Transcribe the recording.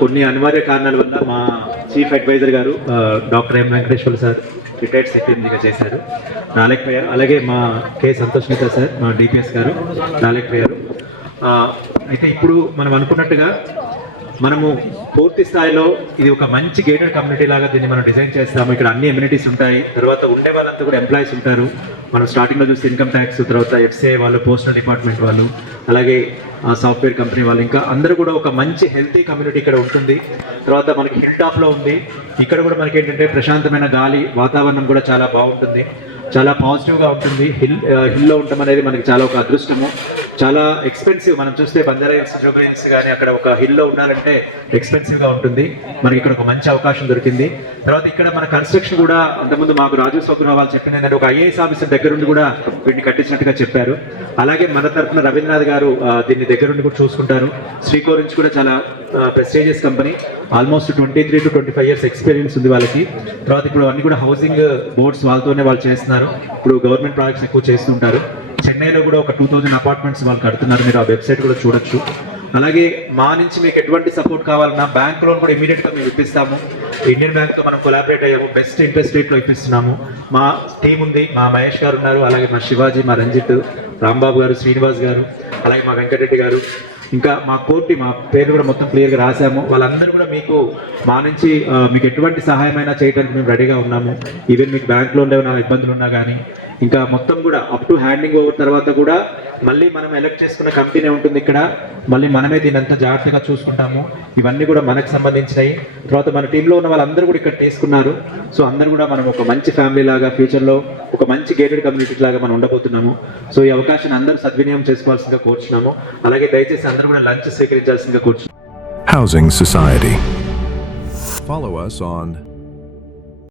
కొన్ని అనివార్య కారణాల వల్ల మా చీఫ్ అడ్వైజర్ గారు doctor M Venkateswara sir retired సెక్రటరీగా చేశారు, రాలేకపోయారు. అలాగే మా కె సంతోష్ మిత్ర సార్ మా డిపిఎస్ గారు రాలేకపోయారు. అయితే ఇప్పుడు మనం అనుకున్నట్టుగా మనము పూర్తి స్థాయిలో ఇది ఒక మంచి గేటెడ్ కమ్యూనిటీ లాగా దీన్ని మనం డిజైన్ చేస్తాము. ఇక్కడ అన్ని ఎమ్యూనిటీస్ ఉంటాయి. తర్వాత ఉండే వాళ్ళంతా కూడా ఎంప్లాయీస్ ఉంటారు. మనం స్టార్టింగ్లో చూస్తే ఇన్కమ్ ట్యాక్స్, తర్వాత ఎఫ్సిఐ వాళ్ళు, పోస్టల్ డిపార్ట్మెంట్ వాళ్ళు, అలాగే సాఫ్ట్వేర్ కంపెనీ వాళ్ళు, ఇంకా అందరూ కూడా ఒక మంచి హెల్తీ కమ్యూనిటీ ఇక్కడ ఉంటుంది. తర్వాత మనకి హిల్ టాప్లో ఉంది. ఇక్కడ కూడా మనకి ఏంటంటే ప్రశాంతమైన గాలి, వాతావరణం కూడా చాలా బాగుంటుంది, చాలా పాజిటివ్గా ఉంటుంది. హిల్లో ఉండటం అనేది మనకి చాలా ఒక అదృష్టము. చాలా ఎక్స్పెన్సివ్. మనం చూస్తే బంజారా హిల్స్, జూబ్లీ హిల్స్ కానీ అక్కడ ఒక హిల్లో ఉండాలంటే ఎక్స్పెన్సివ్గా ఉంటుంది. మనకి ఇక్కడ ఒక మంచి అవకాశం దొరికింది. తర్వాత ఇక్కడ మన కన్స్ట్రక్షన్ కూడా అంతకుముందు మాకు రాజు స్వగ్రహ వాళ్ళు చెప్పింది ఏంటంటే ఒక ఐఏఎస్ ఆఫీసర్ దగ్గరుండి కూడా వీటిని కట్టించినట్టుగా చెప్పారు. అలాగే మన తరఫున రవీంద్రనాథ్ గారు దీన్ని దగ్గరుండి కూడా చూసుకుంటారు. శ్రీకో నుంచి కూడా చాలా prestigious company, almost 23 to 25 years experience ఉంది వాళ్ళకి. తర్వాత ఇప్పుడు అన్ని కూడా హౌసింగ్ బోర్డ్స్ వాళ్ళతోనే వాళ్ళు చేస్తున్నారు. ఇప్పుడు గవర్నమెంట్ ప్రాజెక్ట్స్ ఎక్కువ చేస్తుంటారు. చెన్నైలో కూడా ఒక 2000 అపార్ట్మెంట్స్ వాళ్ళు కడుతున్నారు. మీరు ఆ వెబ్సైట్ కూడా చూడొచ్చు. అలాగే మా నుంచి మీకు ఎటువంటి సపోర్ట్ కావాలన్నా బ్యాంక్ లోన్ కూడా ఇమీడియట్గా మేము ఇప్పిస్తాము. ఇండియన్ బ్యాంక్తో మనం కొలాబరేట్ అయ్యాము. బెస్ట్ ఇంట్రెస్ట్ రేట్లో ఇప్పిస్తున్నాము. మా టీం ఉంది. మా మహేష్ గారు ఉన్నారు, అలాగే మా శివాజీ, మా రంజిత్, రాంబాబు గారు, శ్రీనివాస్ గారు, అలాగే మా వెంకటరెడ్డి గారు, ఇంకా మా కోర్టు, మా పేరు కూడా మొత్తం క్లియర్గా రాసాము. వాళ్ళందరూ కూడా మీకు మా నుంచి మీకు ఎటువంటి సహాయమైనా చేయడానికి మేము రెడీగా ఉన్నాము. ఈవెన్ మీకు బ్యాంక్లో ఏమైనా ఇబ్బందులు ఉన్నా కానీ, ఇంకా మొత్తం కూడా అప్ టు హ్యాండింగ్ ఓవర్ తర్వాత కూడా మళ్ళీ మనం ఎలక్ట్ చేసుకున్న కంపెనీ ఉంటుంది ఇక్కడ. మళ్ళీ మనమే దీన్ని అంతా జాగ్రత్తగా చూసుకుంటాము. ఇవన్నీ కూడా మనకు సంబంధించినవి. తర్వాత మన టీంలో ఉన్న వాళ్ళందరూ కూడా ఇక్కడ తీసుకున్నారు. సో అందరూ కూడా మనం ఒక మంచి ఫ్యామిలీ లాగా, ఫ్యూచర్లో ఒక మంచి గేటెడ్ కమ్యూనిటీ లాగా మనం ఉండబోతున్నాము. సో ఈ అవకాశాన్ని అందరూ సద్వినియోగం చేసుకోవాల్సిందిగా కోరుచున్నాము. అలాగే దయచేసి అందరూ కూడా లంచ్ స్వీకరించాల్సిందిగా కోరుచున్నాము. Housing Society. Follow us on